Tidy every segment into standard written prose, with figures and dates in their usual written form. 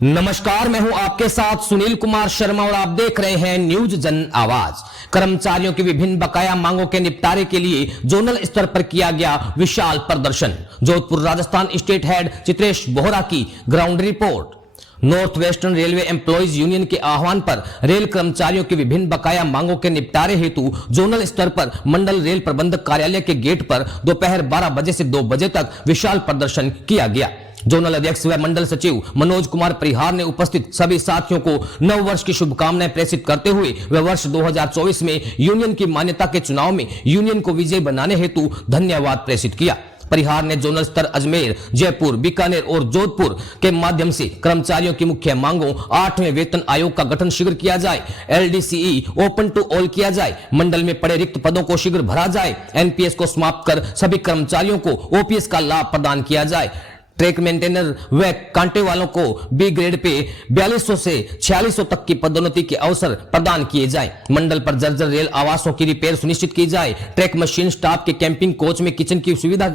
नमस्कार, मैं हूं आपके साथ सुनील कुमार शर्मा और आप देख रहे हैं न्यूज जन आवाज। कर्मचारियों की विभिन्न बकाया मांगों के निपटारे के लिए जोनल स्तर पर किया गया विशाल प्रदर्शन। जोधपुर राजस्थान स्टेट हेड चित्रेश बोहरा की ground report. North Western railway employees union के आह्वान पर रेल कर्मचारियों की विभिन्न बकाया मांगों के निपटारे हेतु जोनल स्तर पर मंडल रेल प्रबंधक कार्यालय के गेट पर दोपहर 12 बजे से 2 बजे तक विशाल प्रदर्शन किया गया। जोनल अध्यक्ष व मंडल सचिव मनोज कुमार परिहार ने उपस्थित सभी साथियों को नव वर्ष की शुभकामनाएं प्रेषित करते हुए वे वर्ष 2024 में यूनियन की मान्यता के चुनाव में यूनियन को विजयी बनाने हेतु धन्यवाद प्रेषित किया। परिहार ने जोनल स्तर अजमेर, जयपुर, बीकानेर और जोधपुर के माध्यम से कर्मचारियों की मुख्य मांगों 8वें वेतन आयोग का गठन शीघ्र किया जाए, LDCE ओपन टू ऑल किया जाए, मंडल में पड़े रिक्त पदों को शीघ्र भरा जाए, NPS को समाप्त कर सभी कर्मचारियों को OPS का लाभ प्रदान किया जाए, ट्रैक मेंटेनर व कांटे वालों को बी ग्रेड पे 4200 से 4600 तक की पदोन्नति के अवसर प्रदान किए जाए, मंडल पर जर्जर रेल आवासों की रिपेयर सुनिश्चित की जाए, ट्रैक मशीन स्टाफ के कैंपिंग कोच में किचन की सुविधा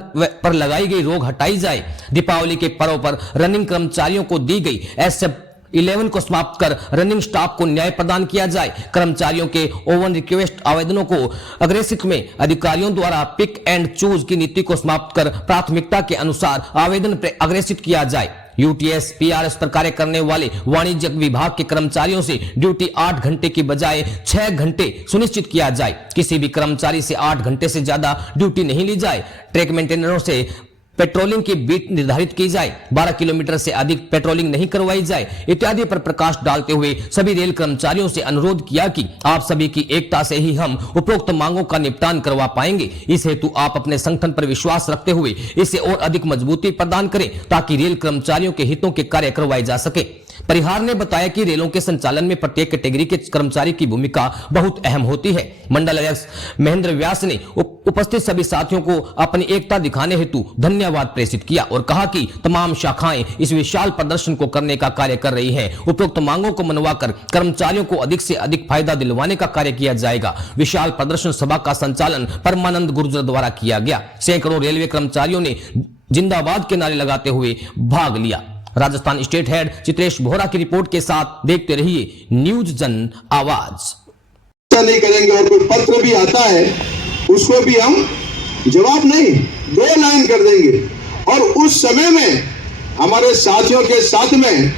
पर लगाई गई रोक हटाई जाए, दीपावली के पर्व पर रनिंग कर्मचारियों को दी गई SF 11 को समाप्त कर रनिंग स्टाफ को न्याय प्रदान किया जाए, कर्मचारियों के ओवन रिक्वेस्ट आवेदनों को अग्रेसित में अधिकारियों द्वारा पिक एंड चूज की नीति को समाप्त कर प्राथमिकता के अनुसार आवेदन अग्रेसित किया जाए। UTS PRS पर कार्य करने वाले वाणिज्य विभाग के कर्मचारियों से ड्यूटी 8 घंटे की बजाय 6 घंटे सुनिश्चित किया जाए, किसी भी कर्मचारी से 8 घंटे से ज्यादा ड्यूटी नहीं ली जाए, ट्रैक मेंटेनरों से पेट्रोलिंग की बीट निर्धारित की जाए, 12 किलोमीटर से अधिक पेट्रोलिंग नहीं करवाई जाए इत्यादि पर प्रकाश डालते हुए सभी रेल कर्मचारियों से अनुरोध किया कि आप सभी की एकता से ही हम उपरोक्त मांगों का निपटान करवा पाएंगे। इस हेतु आप अपने संगठन पर विश्वास रखते हुए इसे और अधिक मजबूती प्रदान करें ताकि रेल कर्मचारियों के हितों के कार्य करवाए जा सके। परिहार ने बताया कि रेलों के संचालन में प्रत्येक कैटेगरी के कर्मचारी की भूमिका बहुत अहम होती है। मंडल अध्यक्ष महेंद्र व्यास ने उपस्थित सभी साथियों को अपनी एकता दिखाने हेतु धन्यवाद प्रेषित किया और कहा कि तमाम शाखाएं इस विशाल प्रदर्शन को करने का कार्य कर रही हैं। उपरोक्त मांगों को मनवाकर कर्मचारियों को अधिक से अधिक फायदा दिलवाने का कार्य किया जाएगा। विशाल प्रदर्शन सभा का संचालन परमानंद गुर्जर द्वारा किया गया। सैकड़ों रेलवे कर्मचारियों ने जिंदाबाद के नारे लगाते हुए भाग लिया। राजस्थान स्टेट हेड चित्रेश बोहरा की रिपोर्ट के साथ देखते रहिए न्यूज जन आवाज। नहीं करेंगे और कोई पत्र भी आता है उसको भी हम जवाब नहीं 2 लाइन कर देंगे। और उस समय में हमारे साथियों के साथ में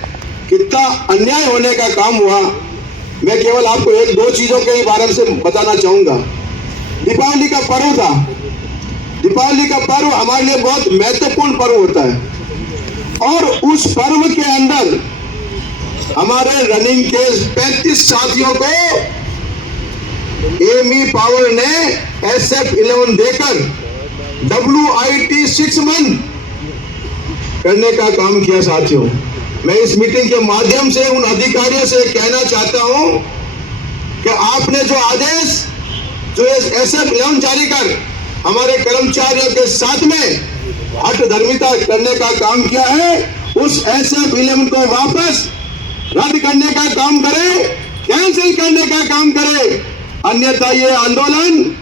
कितना अन्याय होने का काम हुआ, मैं केवल आपको 1-2 चीजों के बारे में बताना चाहूंगा। दीपावली का पर्व था। दीपावली का पर्व हमारे लिए बहुत महत्वपूर्ण पर्व होता है और उस पर्व के अंदर हमारे रनिंग के 35 साथियों को एमी पावर ने SF 11 देकर WIT 6 मंथ करने का काम किया। साथियों, मैं इस मीटिंग के माध्यम से उन अधिकारियों से कहना चाहता हूं कि आपने जो आदेश जो SF 11 जारी कर हमारे कर्मचारियों के साथ में हठधर्मिता करने का काम किया है, उस SF 11 को वापस रद्द करने का काम करे, कैंसिल करने का काम करे, अन्यथा ये आंदोलन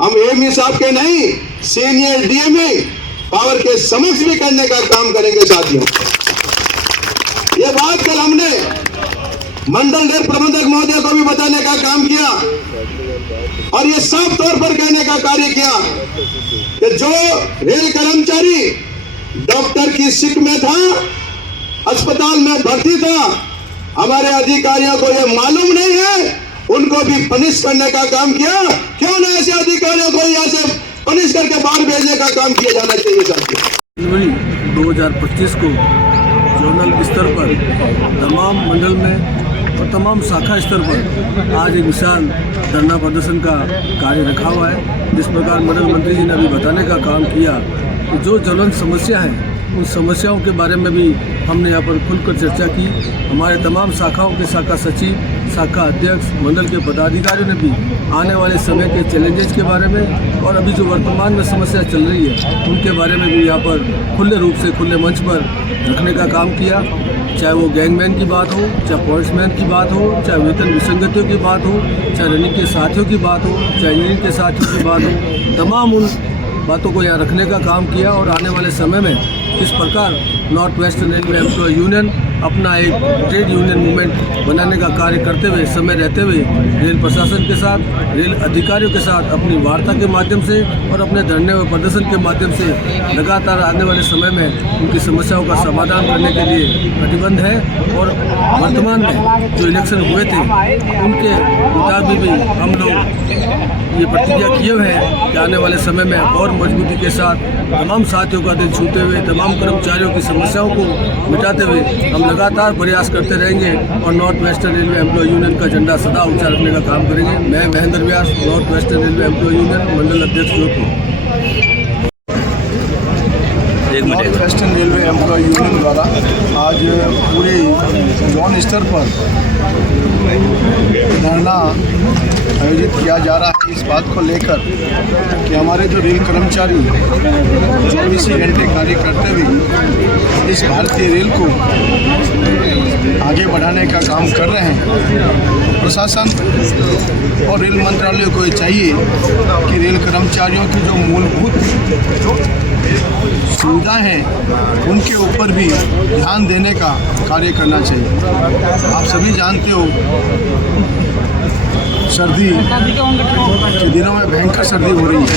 हम एमी साहब के नहीं सीनियर DMA पावर के समक्ष भी करने का काम करेंगे। साथियों, ये बात कल हमने मंडल रेल प्रबंधक महोदय को भी बताने का काम किया और ये साफ तौर पर कहने का कार्य किया कि जो रेल कर्मचारी डॉक्टर की सिक में था, अस्पताल में भर्ती था, हमारे अधिकारियों को यह मालूम नहीं है, उनको भी पनिश करने का काम किया। क्यों ना ऐसे अधिकारियों को यहाँ से पनिश करके बाहर भेजने का काम किया जाना चाहिए। साथियों, जनवरी 2025 को जोनल स्तर पर तमाम मंडल में और तमाम शाखा स्तर पर आज एक विशाल धरना प्रदर्शन का कार्य रखा हुआ है। जिस प्रकार मंडल मंत्री जी ने अभी बताने का काम किया कि जो ज्वलंत समस्या है उन समस्याओं के बारे में भी हमने यहाँ पर खुलकर चर्चा की। हमारे तमाम शाखाओं के शाखा सचिव, शाखा अध्यक्ष, मंडल के पदाधिकारियों ने भी आने वाले समय के चैलेंजेस के बारे में और अभी जो वर्तमान में समस्या चल रही है उनके बारे में भी यहाँ पर खुले रूप से खुले मंच पर रखने का काम किया। चाहे वो गैंगमैन की बात हो, चाहे पॉइंट्समैन की बात हो, चाहे वेतन विसंगतियों की बात हो, चाहे रनिंग के साथियों की बात हो, चाहे इंजीनियरिंग के साथियों की बात हो, तमाम उन बातों को यहाँ रखने का काम किया। और आने वाले समय में किस प्रकार North Western Railway employ union अपना एक ट्रेड यूनियन मूवमेंट बनाने का कार्य करते हुए समय रहते हुए रेल प्रशासन के साथ, रेल अधिकारियों के साथ अपनी वार्ता के माध्यम से और अपने धरने व प्रदर्शन के माध्यम से लगातार आने वाले समय में उनकी समस्याओं का समाधान करने के लिए प्रतिबद्ध है। और वर्तमान में जो इलेक्शन हुए थे उनके मुताबिक भी हम लोग ये प्रतिज्ञा किए हुए हैं कि आने वाले समय में और मजबूती के साथ तमाम साथियों का दिल छूते हुए, तमाम कर्मचारियों की समस्याओं को मिटाते हुए हम लगातार प्रयास करते रहेंगे और North Western Railway employ union का झंडा सदा ऊंचा रखने का काम करेंगे। मैं Mahendra Vyas, North Western Railway employ union मंडल अध्यक्ष Jodhpur. North Western Railway employ union द्वारा आज पूरे जोन स्तर पर धरना आयोजित किया जा रहा है इस बात को लेकर कि हमारे जो रेल कर्मचारी 24 घंटे कार्य करते हुए इस भारतीय रेल को आगे बढ़ाने का काम कर रहे हैं। प्रशासन और रेल मंत्रालय को ये चाहिए कि रेल कर्मचारियों की जो मूलभूत सुविधाएं हैं उनके ऊपर भी ध्यान देने का कार्य करना चाहिए। आप सभी जानते हो सर्दी के दिनों में भयंकर सर्दी हो रही है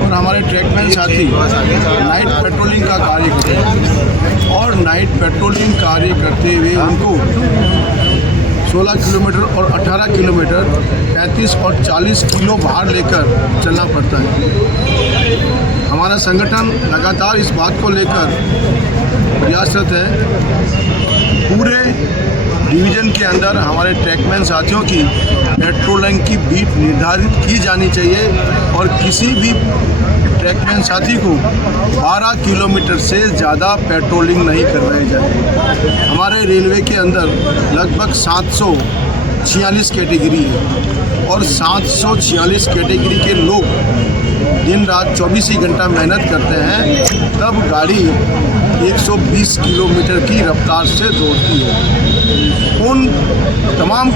और हमारे ट्रैकमैन साथी नाइट पेट्रोलिंग का कार्य करते हैं और नाइट पेट्रोलिंग कार्य करते हुए उनको 16 किलोमीटर और 18 किलोमीटर 35 और 40 किलो भार लेकर चलना पड़ता है। हमारा संगठन लगातार इस बात को लेकर प्रयासरत है। पूरे डिवीज़न के अंदर हमारे ट्रैकमैन साथियों की पेट्रोलिंग की बीट निर्धारित की जानी चाहिए और किसी भी ट्रैकमैन साथी को 12 किलोमीटर से ज़्यादा पेट्रोलिंग नहीं करवाई जाए। हमारे रेलवे के अंदर लगभग 746 कैटेगरी है और 746 कैटेगरी के लोग दिन रात 24 ही घंटा मेहनत करते हैं, तब गाड़ी 120 किलोमीटर की रफ्तार से दौड़ती है। उन तमाम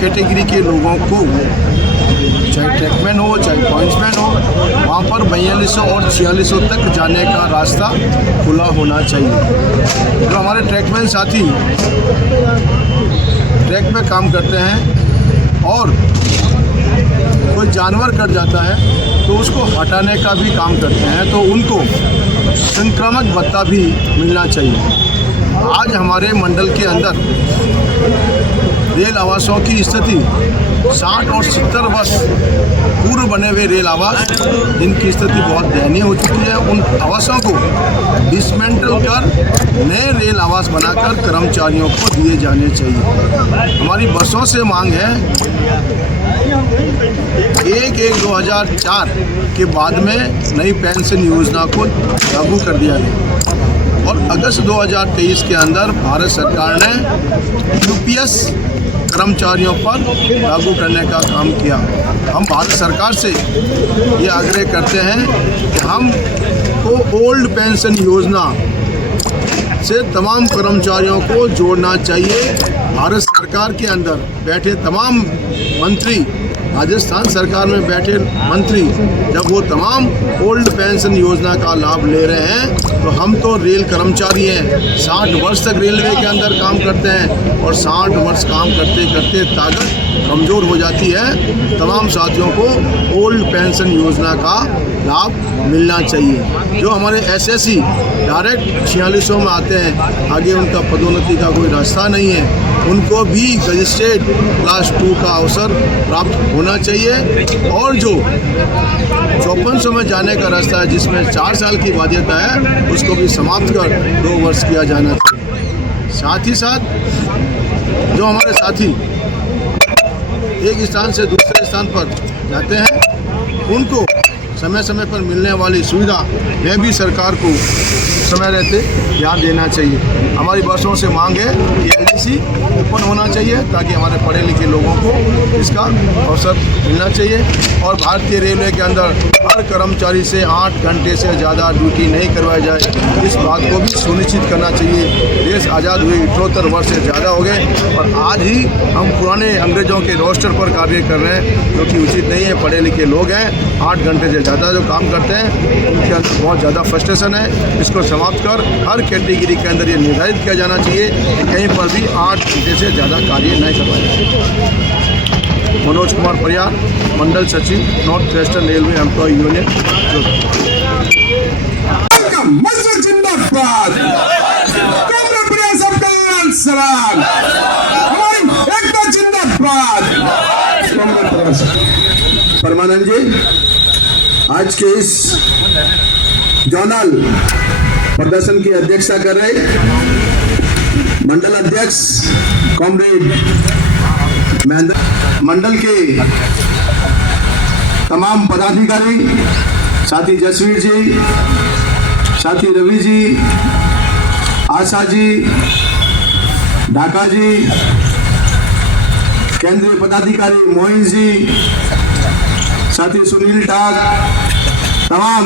कैटेगरी के लोगों को, चाहे ट्रैकमैन हो चाहे पॉइंट्समैन हो, वहाँ पर 4200 और 4600 तक जाने का रास्ता खुला होना चाहिए। तो हमारे ट्रैकमैन साथी ट्रैक पे काम करते हैं और कोई जानवर कट जाता है तो उसको हटाने का भी काम करते हैं, तो उनको संक्रामक भत्ता भी मिलना चाहिए। आज हमारे मंडल के अंदर रेल आवासों की स्थिति 60 और 70 वर्ष पूर्व बने हुए रेल आवास जिनकी स्थिति बहुत दयनीय हो चुकी है, उन आवासों को डिसमेंटल कर नए रेल आवास बनाकर कर्मचारियों को दिए जाने चाहिए। हमारी बरसों से मांग है 1/1/2004 के बाद में नई पेंशन योजना को लागू कर दिया गया और अगस्त 2023 के अंदर भारत सरकार ने यूपीएस कर्मचारियों पर लागू करने का काम किया। हम भारत सरकार से ये आग्रह करते हैं कि हम को ओल्ड पेंशन योजना से तमाम कर्मचारियों को जोड़ना चाहिए। भारत सरकार के अंदर बैठे तमाम मंत्री, राजस्थान सरकार में बैठे मंत्री जब वो तमाम ओल्ड पेंशन योजना का लाभ ले रहे हैं, तो हम तो रेल कर्मचारी हैं, 60 वर्ष तक रेलवे के अंदर काम करते हैं और 60 वर्ष काम करते करते ताकत कमज़ोर हो जाती है। तमाम साथियों को ओल्ड पेंशन योजना का लाभ मिलना चाहिए। जो हमारे एसएससी डायरेक्ट 4600 में आते हैं, आगे उनका पदोन्नति का कोई रास्ता नहीं है, उनको भी रजिस्ट्रेड क्लास 2 का अवसर प्राप्त होना चाहिए और जो 5400 में जाने का रास्ता है जिसमें 4 साल की बाध्यता है, उसको भी समाप्त कर 2 वर्ष किया जाना चाहिए। साथ ही साथ जो हमारे साथी एक स्थान से दूसरे स्थान पर जाते हैं, उनको समय समय पर मिलने वाली सुविधा में भी सरकार को समय रहते ध्यान देना चाहिए। हमारी बसों से मांग है कि एलडीसी ओपन होना चाहिए ताकि हमारे पढ़े लिखे लोगों को इसका अवसर मिलना चाहिए और भारतीय रेलवे के अंदर हर कर्मचारी से 8 घंटे से ज़्यादा ड्यूटी नहीं करवाई जाए, इस बात को भी सुनिश्चित करना चाहिए। देश आज़ाद हुए 78 वर्ष से ज़्यादा हो गए और आज ही हम पुराने अंग्रेज़ों के रोस्टर पर कार्य कर रहे हैं, जो कि उचित नहीं है। पढ़े लिखे लोग हैं, 8 घंटे से ज़्यादा जो काम करते हैं, उनके अंदर बहुत ज़्यादा फ्रस्ट्रेशन है, इसको समाप्त कर हर कैटेगरी के अंदर ये निर्धारित किया जाना चाहिए कि कहीं पर भी 8 घंटे से ज़्यादा कार्य न करवाए। मनोज कुमार परियार, मंडल सचिव, North Western Railway employ union. मजदूर जिंदाबाद, कामरेड प्रिया सब कल्याण सलाम, हमारी एकता जिंदाबाद। परमानंद जी, आज के इस जोनल प्रदर्शन की अध्यक्षता कर रहे मंडल अध्यक्ष कॉमरेड महेंद्र, मंडल के तमाम पदाधिकारी, साथी जसवीर जी, साथी रवि जी, आशा जी, ढाका जी, केंद्रीय पदाधिकारी मोइन जी, साथी सुनील टाक, तमाम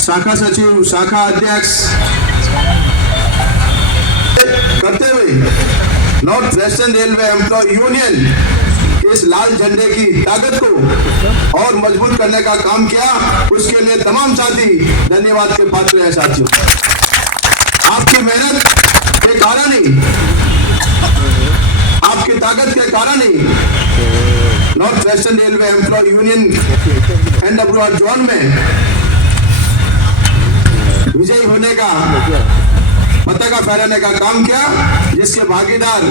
शाखा सचिव, शाखा अध्यक्ष करते हुए North Western Railway employ union के इस लाल झंडे की ताकत को और मजबूत करने का काम किया, उसके लिए तमाम साथी धन्यवाद के पात्र हैं। साथियों, आपकी मेहनत के कारण ही, आपकी ताकत के कारण ही North Western Railway employ union NWR zone में विजयी होने का, पताका फहराने का काम किया, जिसके भागीदार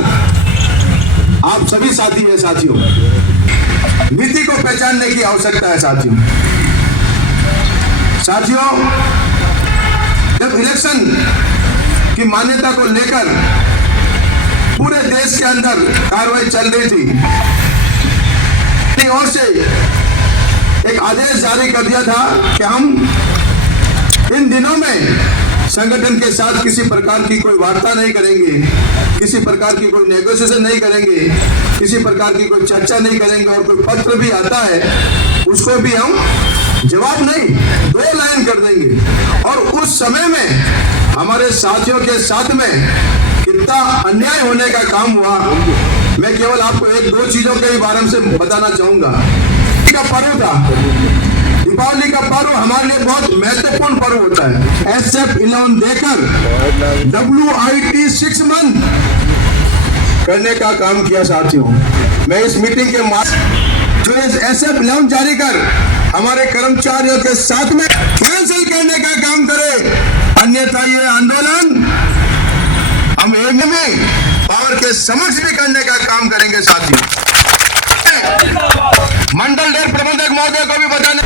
आप सभी साथी हैं। साथियों, नीति को पहचानने की आवश्यकता है। साथियों, जब इलेक्शन की मान्यता को लेकर पूरे देश के अंदर कार्रवाई चल रही थी, ओर से एक आदेश जारी कर दिया था कि हम इन दिनों में संगठन के साथ किसी प्रकार की कोई वार्ता नहीं करेंगे, किसी प्रकार की कोई नेगोशिएशन नहीं करेंगे, किसी प्रकार की कोई चर्चा नहीं करेंगे, और कोई पत्र भी आता है उसको भी हम जवाब नहीं, 2 लाइन कर देंगे। और उस समय में हमारे साथियों के साथ में कितना अन्याय होने का काम हुआ, मैं केवल आपको 1-2 चीजों के बारे में बताना चाहूंगा। का पर्व था, दीपावली का पर्व हमारे लिए बहुत महत्वपूर्ण पर्व होता है। SF11 देकर WIT 6 मंथ करने का काम किया। साथियों, मैं इस मीटिंग के माध्यम से SF11 जारी कर हमारे कर्मचारियों के साथ में कैंसिल करने का काम करे, अन्यथा ये आंदोलन हम में पावर के समक्ष भी करने का काम करेंगे। साथियों, मंडल रेल प्रबंधक महोदय को भी बताने